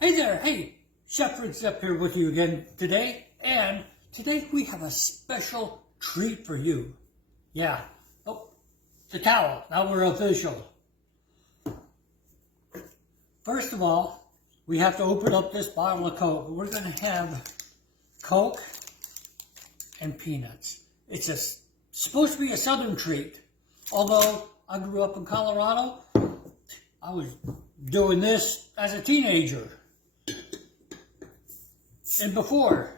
Hey there, hey, Chef Rick Zepp here with you again today, and today we have a special treat for you. Yeah, oh, the towel, now we're official. First of all, we have to open up this bottle of Coke. We're going to have Coke and peanuts. It's supposed to be a southern treat, although I grew up in Colorado. I was doing this as a teenager. And before.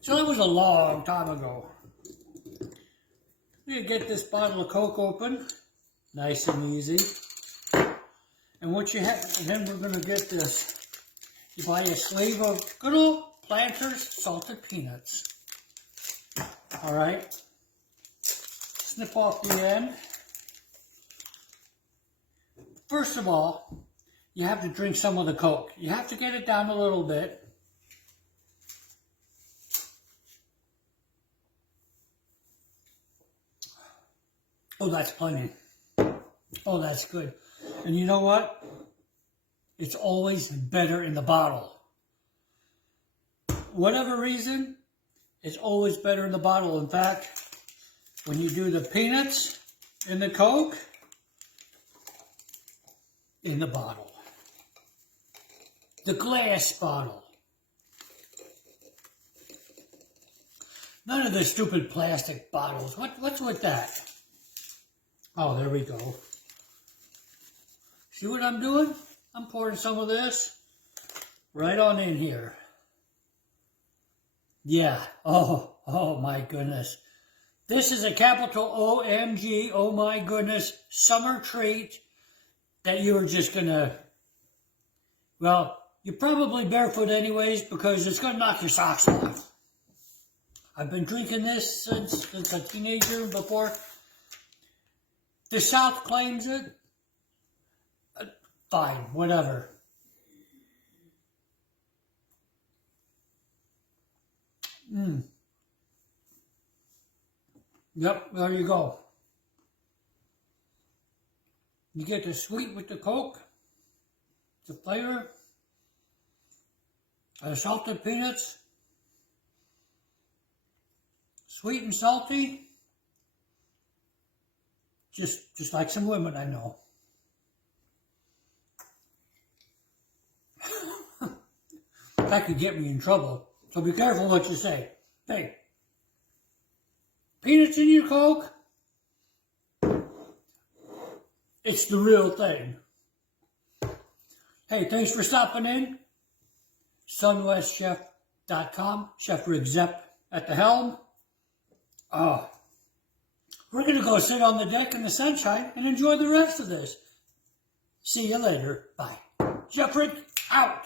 So that was a long time ago. You get this bottle of Coke open, nice and easy. And what you have, and then we're going to get this. You buy a sleeve of good old Planters salted peanuts. Alright. Snip off the end. First of all, you have to drink some of the Coke. You have to get it down a little bit. Oh, that's plenty. Oh, that's good. And you know what? It's always better in the bottle. Whatever reason, it's always better in the bottle. In fact, when you do the peanuts and the Coke, in the bottle. The glass bottle. None of the stupid plastic bottles. What's with that? Oh, there we go. See what I'm doing? I'm pouring some of this right on in here. Yeah. Oh my goodness. This is a capital OMG, oh my goodness, summer treat that you're just gonna, well, you're probably barefoot anyways because it's gonna knock your socks off. I've been drinking this since a teenager before. The South claims it. Fine, whatever. Yep, there you go. You get the sweet with the Coke, the flavor, the salted peanuts, sweet and salty, just like some women I know. That could get me in trouble, so be careful what you say. Hey, peanuts in your Coke? It's the real thing. Hey, thanks for stopping in. SunwestChef.com. Chef Rick Zepp at the helm. We're going to go sit on the deck in the sunshine and enjoy the rest of this. See you later. Bye. Chef Rick out.